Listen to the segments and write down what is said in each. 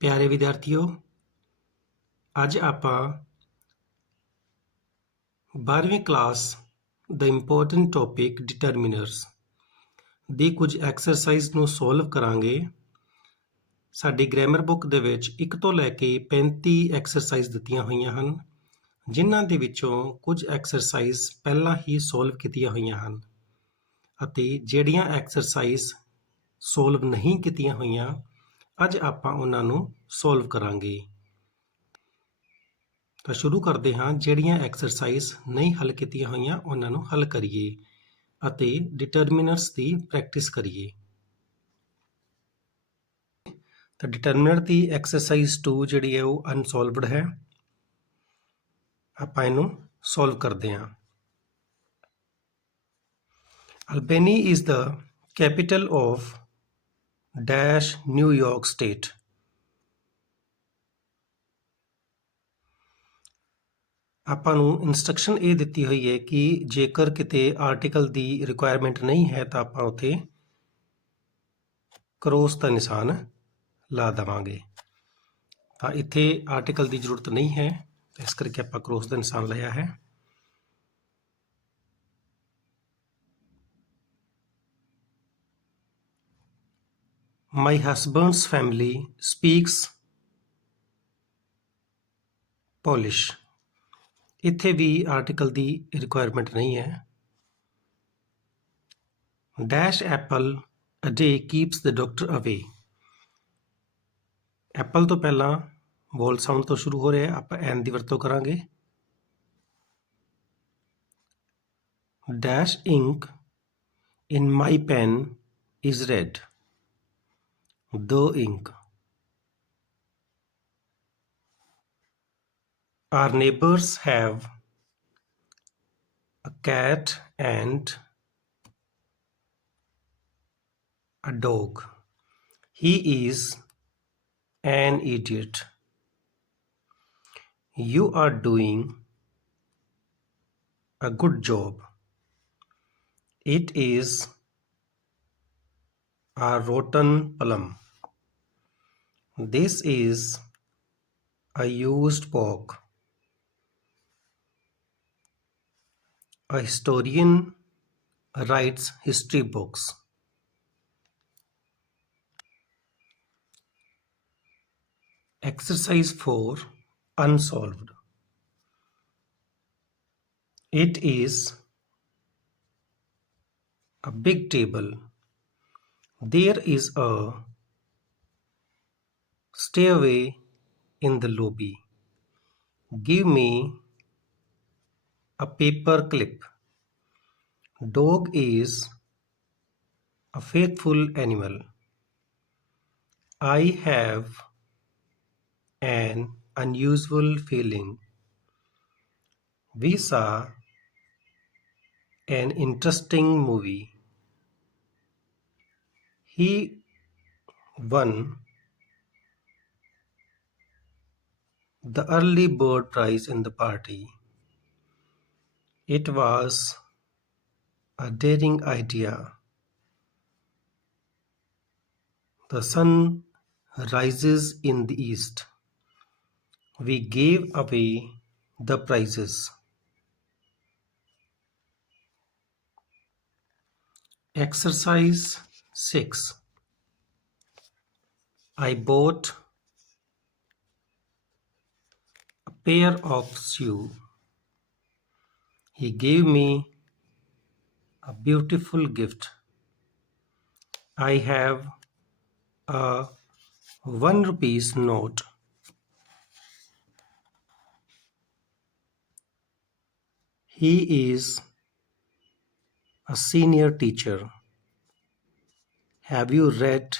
ਪਿਆਰੇ ਵਿਦਿਆਰਥੀਓ, ਅੱਜ ਆਪਾਂ 12ਵੀਂ ਕਲਾਸ ਦਾ ਇੰਪੋਰਟੈਂਟ ਟੌਪਿਕ ਡਿਟਰਮੀਨਰਸ ਦੀ ਕੁਝ ਐਕਸਰਸਾਈਜ਼ ਨੂੰ ਸੋਲਵ ਕਰਾਂਗੇ। ਸਾਡੀ ਗ੍ਰਾਮਰ ਬੁੱਕ ਦੇ ਵਿੱਚ 1 ਤੋਂ ਲੈ ਕੇ 35 ਐਕਸਰਸਾਈਜ਼ ਦਿੱਤੀਆਂ ਹੋਈਆਂ ਹਨ, ਜਿਨ੍ਹਾਂ ਦੇ ਵਿੱਚੋਂ ਕੁਝ ਐਕਸਰਸਾਈਜ਼ ਪਹਿਲਾਂ ਹੀ ਸੋਲਵ ਕੀਤੀਆਂ ਹੋਈਆਂ ਹਨ ਅਤੇ ਜਿਹੜੀਆਂ ਐਕਸਰਸਾਈਜ਼ ਸੋਲਵ ਨਹੀਂ ਕੀਤੀਆਂ ਹੋਈਆਂ, ਅੱਜ ਆਪਾਂ ਉਹਨਾਂ ਨੂੰ ਸੋਲਵ ਕਰਾਂਗੇ। ਤਾਂ ਸ਼ੁਰੂ ਕਰਦੇ ਹਾਂ। ਜਿਹੜੀਆਂ ਐਕਸਰਸਾਈਜ਼ ਨਹੀਂ ਹੱਲ ਕੀਤੀਆਂ ਹੋਈਆਂ ਉਹਨਾਂ ਨੂੰ ਹੱਲ ਕਰੀਏ ਅਤੇ ਡਿਟਰਮੀਨਰਸ ਦੀ ਪ੍ਰੈਕਟਿਸ ਕਰੀਏ। ਤਾਂ ਡਿਟਰਮੀਨਰ ਦੀ ਐਕਸਰਸਾਈਜ਼ 2 ਜਿਹੜੀ ਹੈ ਉਹ ਅਨਸੋਲਵਡ ਹੈ। ਆਪਾਂ ਇਹਨੂੰ ਸੋਲਵ ਕਰਦੇ ਹਾਂ। Albany is the capital of dash New York state. ਆਪਾਂ ਨੂੰ ਇਨਸਟਰਕਸ਼ਨ ਇਹ ਦਿੱਤੀ ਹੋਈ ਹੈ ਕਿ ਜੇਕਰ ਕਿਤੇ ਆਰਟੀਕਲ ਦੀ ਰਿਕੁਆਇਰਮੈਂਟ ਨਹੀਂ ਹੈ ਤਾਂ ਆਪਾਂ ਉੱਥੇ ਕ੍ਰੋਸ ਦਾ ਨਿਸ਼ਾਨ ਲਾ ਦੇਵਾਂਗੇ। ਤਾਂ ਇੱਥੇ ਆਰਟੀਕਲ ਦੀ ਜ਼ਰੂਰਤ ਨਹੀਂ ਹੈ, ਇਸ ਕਰਕੇ ਆਪਾਂ ਕ੍ਰੋਸ ਦਾ ਨਿਸ਼ਾਨ ਲਾਇਆ ਹੈ। My husband's family speaks Polish। ਇੱਥੇ ਵੀ ਆਰਟੀਕਲ ਦੀ ਰਿਕੁਆਇਰਮੈਂਟ ਨਹੀਂ ਹੈ। Dash Apple a day keeps the doctor away। Apple ਤੋਂ ਪਹਿਲਾਂ ਵੋਲ ਸਾਊਂਡ ਤੋਂ ਸ਼ੁਰੂ ਹੋ ਰਿਹਾ, ਆਪਾਂ ਐਨ ਦੀ ਵਰਤੋਂ ਕਰਾਂਗੇ। Dash ink in my pen is red। the ink। Our neighbors have a cat and a dog। He is an idiot। You are doing a good job। It is a rotten plum। This is a used pork। A historian writes history books। Exercise 4 unsolved। It is a big table। There is a stairway in the lobby। Give me a paper clip। Dog is a faithful animal। I have an unusual feeling। We saw an interesting movie। He won the early bird prize in the party। It was a daring idea। The sun rises in the east। We gave away the prizes। Exercise 6 I bought a pair of shoes। He gave me a beautiful gift। I have a 1 rupees note। He is a senior teacher। Have you read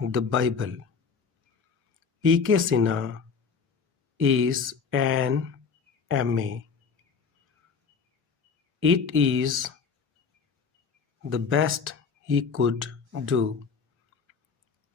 the Bible? PK Sinha is an MA। It is the best he could do।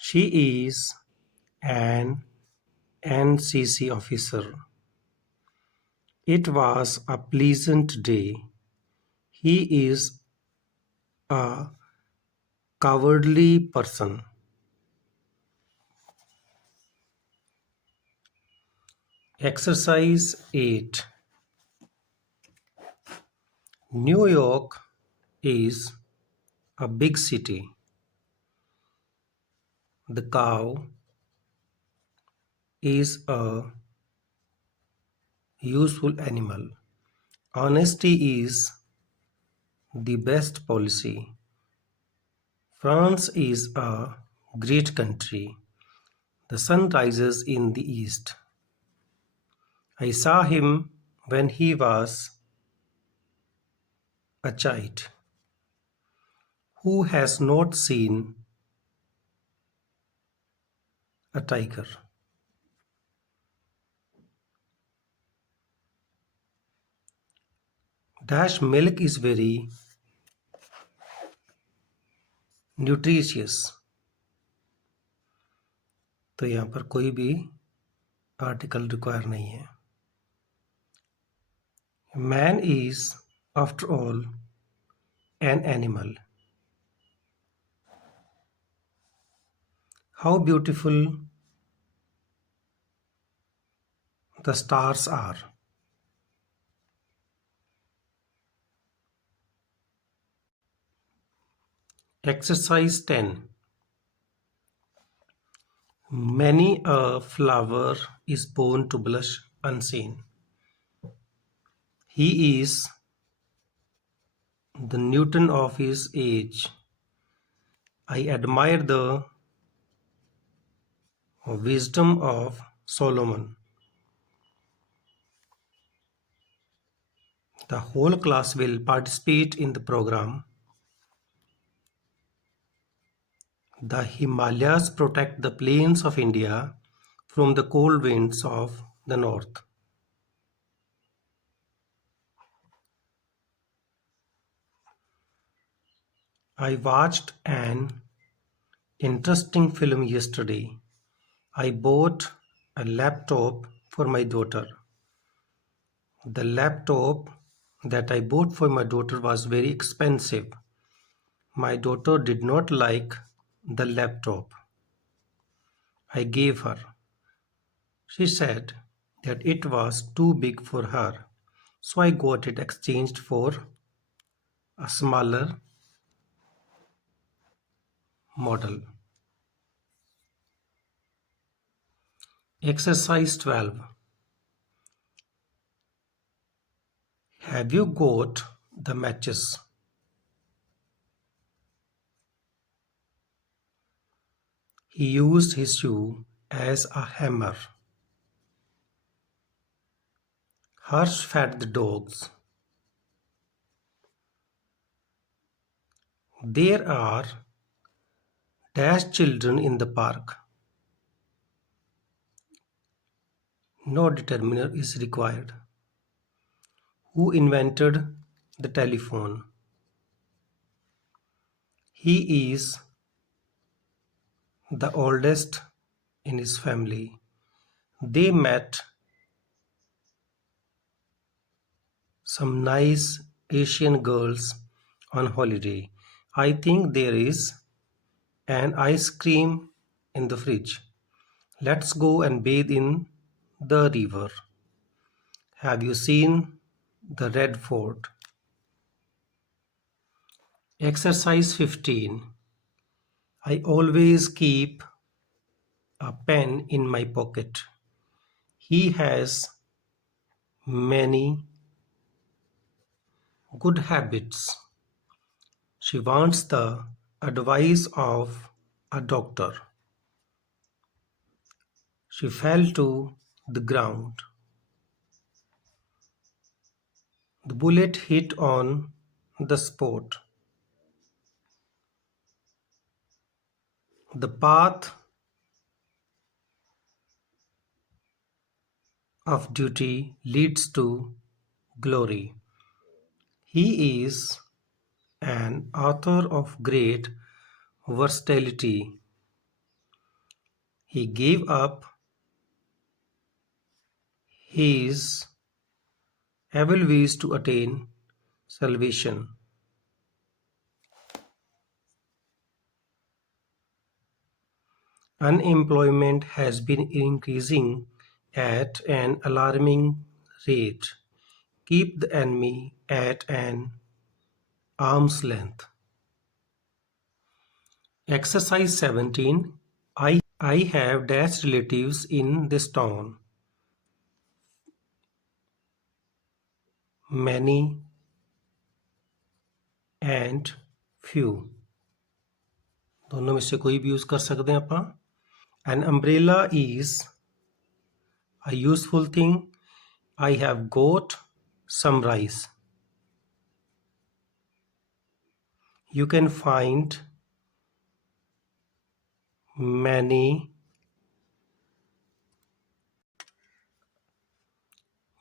She is an NCC officer। It was a pleasant day। He is a cowardly person। Exercise 8. New York is a big city. The cow is a useful animal. Honesty is the best policy. France is a great country. The sun rises in the east. I saw him when he was a child. Who has not seen a tiger? Dash milk is very nutritious. तो यहाँ पर कोई भी article require नहीं है. Man is, after all, an animal. How beautiful the stars are. Exercise 10. Many a flower is born to blush unseen. He is the Newton of his age. I admire the wisdom of Solomon. The whole class will participate in the program. The Himalayas protect the plains of India from the cold winds of the north. I watched an interesting film yesterday. I bought a laptop for my daughter. The laptop that I bought for my daughter was very expensive. My daughter did not like the laptop I gave her. She said that it was too big for her, so I got it exchanged for a smaller model. Exercise 12. Have you got the matches? He used his shoe as a hammer. Harsh fed the dogs. There are dash children in the park. No determiner is required. Who invented the telephone? He is the oldest in his family. They met some nice Asian girls on holiday. I think there is an ice cream in the fridge. Let's go and bathe in the river. Have you seen the Red Fort? Exercise 15. I always keep a pen in my pocket. He has many good habits. She wants the advice of a doctor. She fell to the ground. The bullet hit on the spot. The path of duty leads to glory. He is an author of great versatility. He gave up his evil ways to attain salvation. Unemployment has been increasing at an alarming rate. Keep the enemy at an arm's length. Exercise 17. I have dash relatives in this town. Many and few. दोनों में से कोई भी use कर सकते हैं ਆਪਾਂ. An umbrella is a useful thing. I have got some rice. You can find many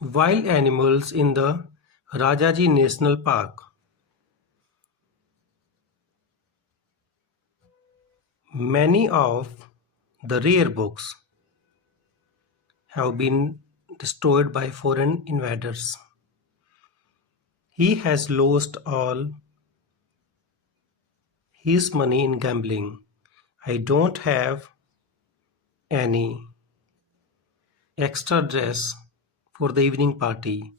wild animals in the Rajaji National Park. Many of the rare books have been destroyed by foreign invaders. He has lost all his money in gambling. I don't have any extra dress for the evening party.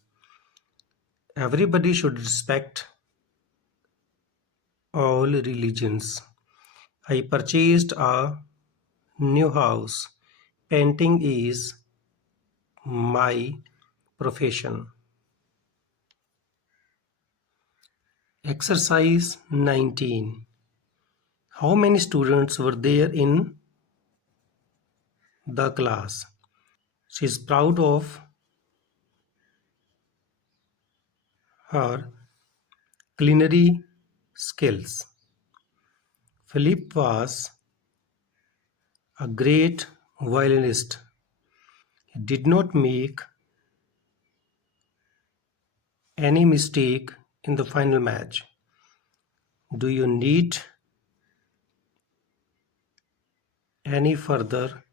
Everybody should respect all religions. I purchased a new house. Painting is my profession. Exercise 19. How many students were there in the class? She is proud of her culinary skills. Philip was a great violinist. He did not make any mistake in the final match. Do you need any further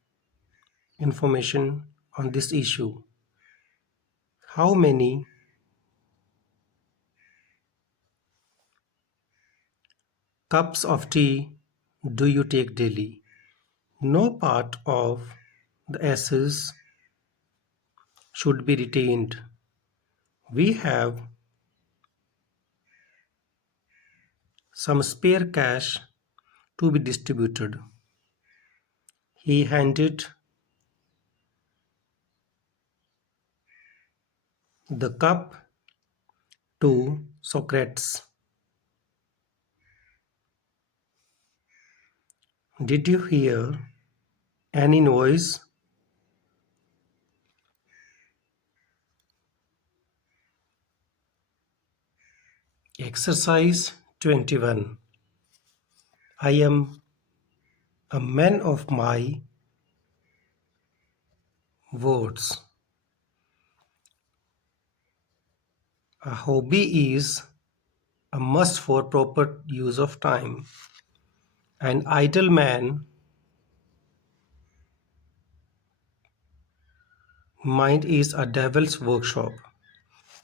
information on this issue? How many cups of tea do you take daily? No part of the S's should be retained. We have some spare cash to be distributed. He handed the cup to Socrates. Did you hear any noise? Exercise 21. I am a man of my words. A hobby is a must for proper use of time. An idle man mind is a devil's workshop.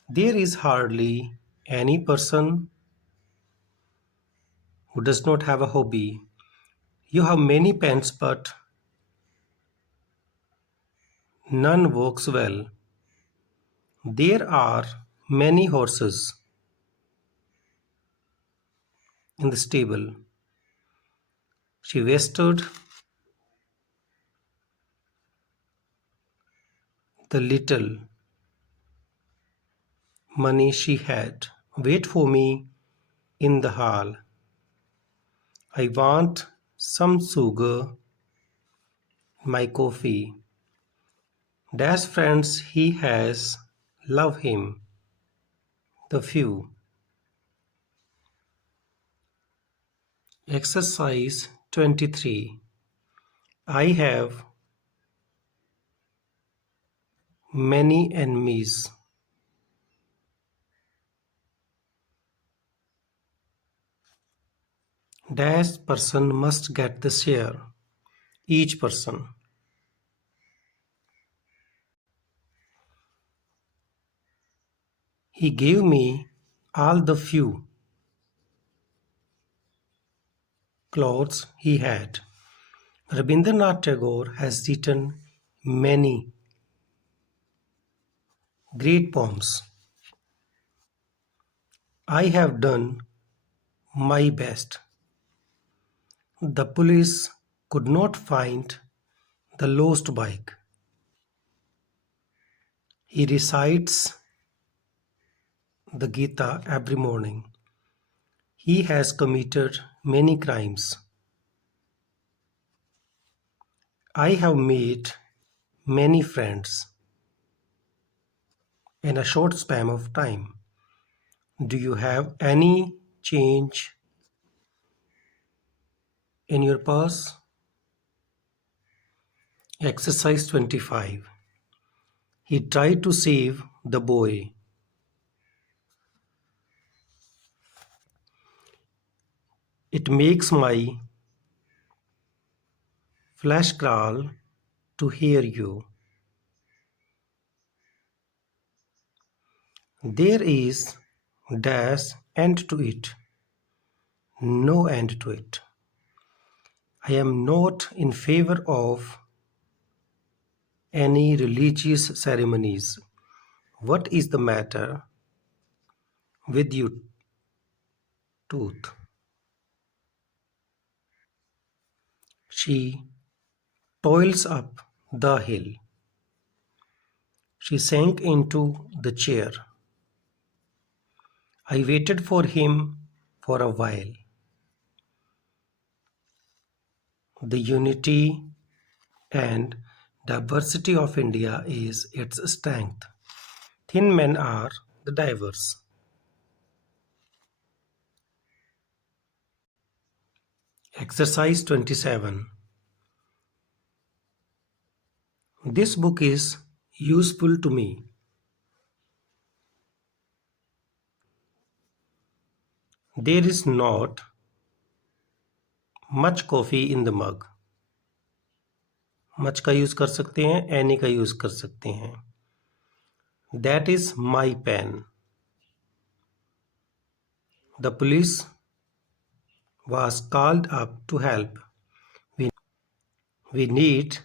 There is hardly any person who does not have a hobby. You have many pens, but none works well. There are many horses in the stable. She wasted the little money she had. Wait for me in the hall. I want some sugar, my coffee. Dash friends he has, love him. The few. Exercise 23. I have many enemies. Dash person must get the share. Each person. He gave me all the few clothes he had. Rabindranath Tagore has written many Great poems. I have done my best. The police could not find the lost bike. He recites the Gita every morning. He has committed many crimes. I have made many friends in a short span of time. Do you have any change in your purse? Exercise 25. He tried to save the boy. It makes my flesh crawl to hear you. There is dash end to it, no end to it. I am not in favor of any religious ceremonies. What is the matter with your tooth? She toils up the hill. She sank into the chair. I waited for him for a while. The unity and diversity of India is its strength. Thin men are the diverse. Exercise 27. This book is useful to me. There is not much coffee in the mug. Much का use कर सकते हैं, any का use कर सकते हैं. That is my pen. The police was called up to help. We need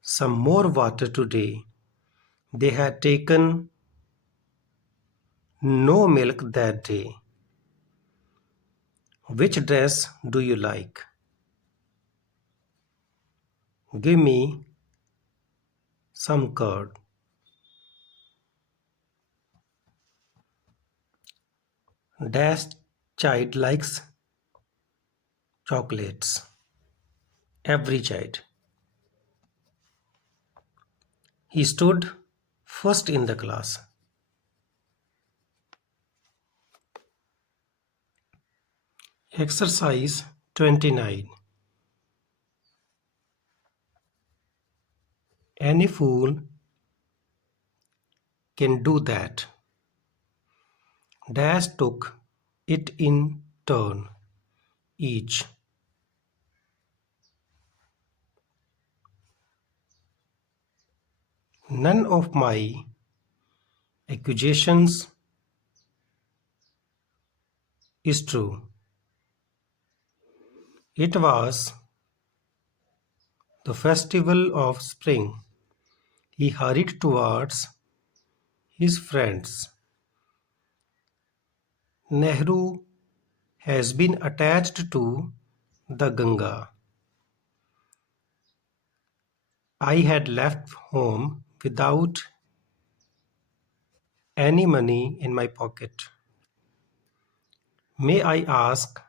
some more water today. They had taken no milk that day. Which dress do you like? Give me some curd. Dash child likes chocolates. Every child. He stood first in the class. Exercise 29. Any fool can do that. Dash took it in turn each. None of my accusations is true. It was the festival of spring. He hurried towards his friends. Nehru has been attached to the Ganga. I had left home without any money in my pocket. May I ask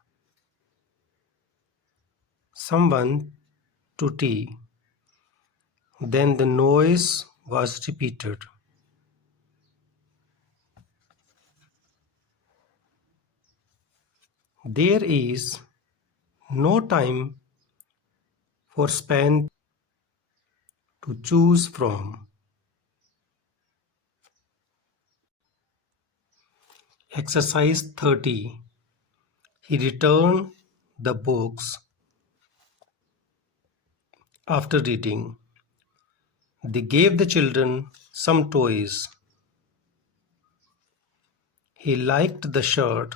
someone to tea? Then the noise was repeated. There is no time for spent to choose from. Exercise 30. He returned the books after reading. They gave the children some toys. He liked the shirt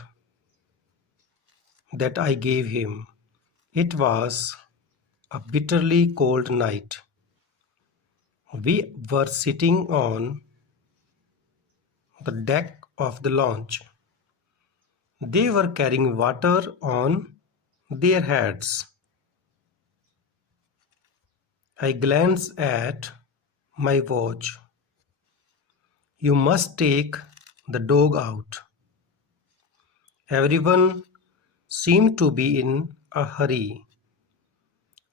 that I gave him. It was a bitterly cold night. We were sitting on the deck of the launch. They were carrying water on their heads. I glanced at my watch. You must take the dog out. Everyone seemed to be in a hurry.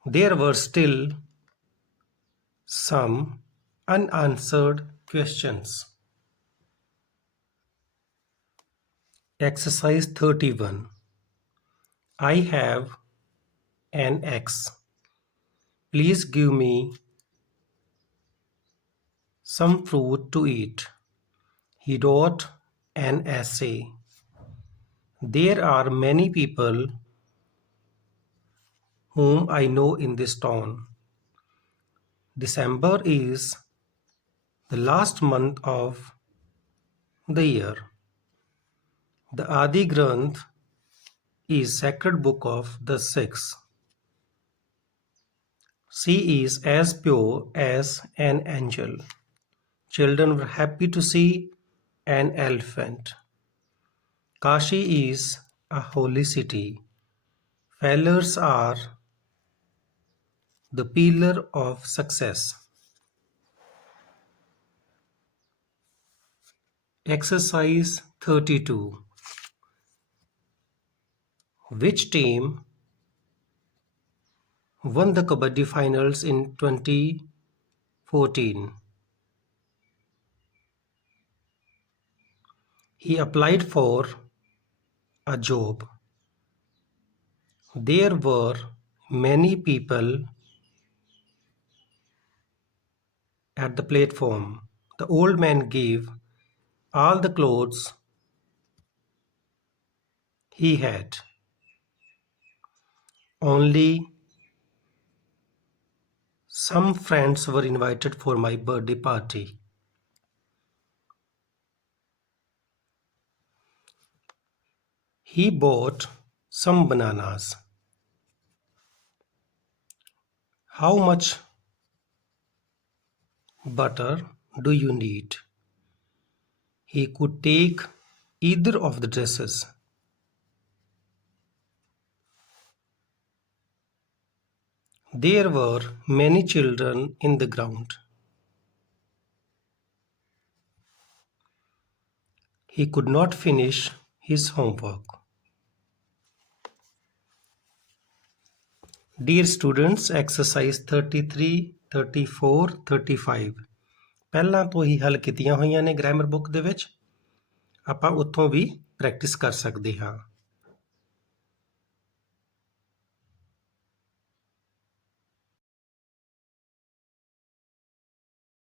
There were still some unanswered questions. Exercise 31. I have an X. Please give me some fruit to eat. He wrote an essay. There are many people whom I know in this town. December is the last month of the year. The Adi Granth is sacred book of the Sikhs. She is as pure as an angel. Children were happy to see an elephant. Kashi is a holy city. Failures are the pillar of success. Exercise 32. Which team won the Kabaddi finals in 2014? He applied for a job. There were many people at the platform. The old man gave all the clothes he had. Only some friends were invited for my birthday party. He bought some bananas. How much butter do you need? He could take either of the dresses. There were many children in the ground. He could not finish his homework. Dear students, exercise 33, 34, 35 ਪਹਿਲਾਂ ਤੋਂ ਹੀ ਹੱਲ ਕੀਤੀਆਂ ਹੋਈਆਂ ਨੇ grammar book ਦੇ ਵਿੱਚ। ਆਪਾਂ ਉੱਥੋਂ ਵੀ ਪ੍ਰੈਕਟਿਸ ਕਰ ਸਕਦੇ ਹਾਂ।